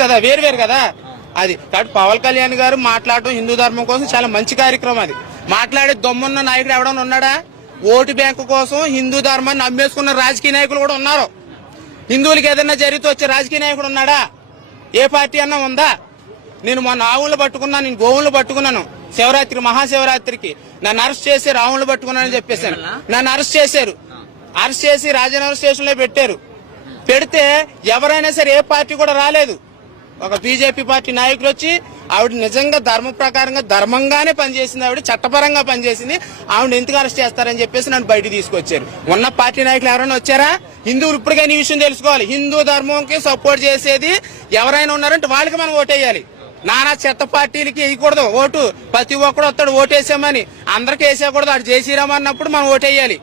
కాదు కదా, వేరు కదా అది. కాబట్టి పవన్ కళ్యాణ్ గారు మాట్లాడటం హిందూ ధర్మం కోసం చాలా మంచి కార్యక్రమం. అది మాట్లాడే దమ్మున్న నాయకుడు ఎవడన్నా ఉన్నాడా? ఓటు బ్యాంకు కోసం హిందూ ధర్మాన్ని అమ్మేసుకున్న రాజకీయ నాయకులు కూడా ఉన్నారు. హిందువులకి ఏదైనా జరిగితే వచ్చే రాజకీయ నాయకుడు ఉన్నాడా? ఏ పార్టీ అన్నా ఉందా? నేను మొన్న ఆవులను పట్టుకున్నాను, నేను గోవులను పట్టుకున్నాను శివరాత్రి మహాశివరాత్రికి. నన్ను అరెస్ట్ చేసి రావులను పట్టుకున్నానని చెప్పేశాను. నన్ను అరెస్ట్ చేశారు. అరెస్ట్ చేసి రాజనగర్ స్టేషన్ లో పెట్టారు. పెడితే ఎవరైనా సరే ఏ పార్టీ కూడా రాలేదు. ఒక బీజేపీ పార్టీ నాయకులు వచ్చి ఆవిడ నిజంగా ధర్మ ప్రకారంగా ధర్మంగానే పనిచేసింది, ఆవిడ చట్టపరంగా పనిచేసింది, ఆవిడ ఎందుకు అరెస్ట్ చేస్తారని చెప్పేసి నన్ను బయట తీసుకొచ్చారు. ఉన్న పార్టీ నాయకులు ఎవరైనా వచ్చారా? హిందువులు ఇప్పటికైనా ఈ విషయం తెలుసుకోవాలి. హిందూ ధర్మంకి సపోర్ట్ చేసేది ఎవరైనా ఉన్నారంటే వాళ్ళకి మనం ఓటేయాలి. నానా చెత్త పార్టీలకి వేయకూడదు ఓటు. ప్రతి ఒక్కడు వస్తాడు ఓటేసామని, అందరికి వేసేయకూడదు. అటు జై శ్రీరామ్ అన్నప్పుడు మనం ఓటేయాలి.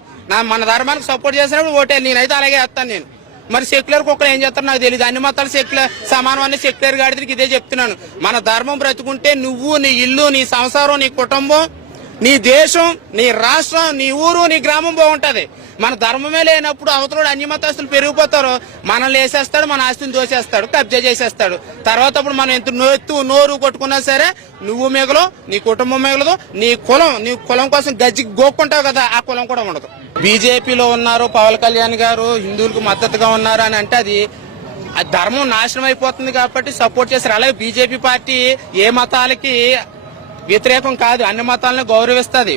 మన ధర్మానికి సపోర్ట్ చేసినప్పుడు ఓటేయాలి. నేనైతే అలాగే వేస్తాను. నేను మరి సెక్యులర్ కుక్కలు ఏం చేస్తారో నాకు తెలియదు. అన్ని మతాలు సెక్యులర్ సమానం అన్ని సెక్యులర్ గాడికి ఇదే చెప్తున్నాను. మన ధర్మం బ్రతుకుంటే నువ్వు, నీ ఇల్లు, నీ సంసారం, నీ కుటుంబం, నీ దేశం, నీ రాష్ట్రం, నీ ఊరు, నీ గ్రామం బాగుంటది. మన ధర్మమే లేనప్పుడు అవతల అన్ని మతస్థులు పెరిగిపోతారు. మనల్ని వేసేస్తాడు, మన ఆస్తిని దోసేస్తాడు, కబ్జా చేసేస్తాడు. తర్వాత అప్పుడు మనం ఎంత నోరు కొట్టుకున్నా సరే నువ్వు మిగలవు, నీ కుటుంబం మిగలదు, నీ కులం కోసం గజ్జి గోక్కుంటావు కదా, ఆ కులం కూడా ఉండదు. బీజేపీలో ఉన్నారు పవన్ కళ్యాణ్ గారు, హిందువులకు మద్దతుగా ఉన్నారు అని అంటే అది ధర్మం నాశనం అయిపోతుంది కాబట్టి సపోర్ట్ చేస్తారు. అలాగే బీజేపీ పార్టీ ఏ మతాలకి వ్యతిరేకం కాదు, అన్ని మతాలను గౌరవిస్తుంది.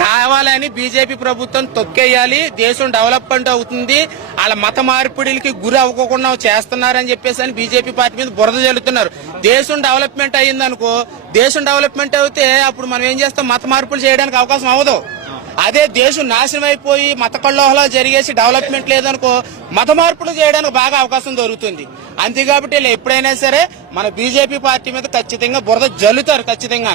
కావాలని బీజేపీ ప్రభుత్వం తొక్కేయాలి, దేశం డెవలప్మెంట్ అవుతుంది, వాళ్ళ మత మార్పిడిలకి గురి అవ్వకుండా చేస్తున్నారని చెప్పేసి అని బీజేపీ పార్టీ మీద బురద జల్లుతున్నారు. దేశం డెవలప్మెంట్ అయ్యిందనుకో, దేశం డెవలప్మెంట్ అయితే అప్పుడు మనం ఏం చేస్తాం, మత మార్పులు చేయడానికి అవకాశం అవ్వదు. అదే దేశం నాశనం అయిపోయి మత కల్లోహలాలు జరిగేసి డెవలప్మెంట్ లేదనుకో, మత మార్పులు చేయడానికి బాగా అవకాశం దొరుకుతుంది. అంతే కాబట్టి ఎప్పుడైనా సరే మన బీజేపీ పార్టీ మీద ఖచ్చితంగా బురద జల్లుతారు ఖచ్చితంగా.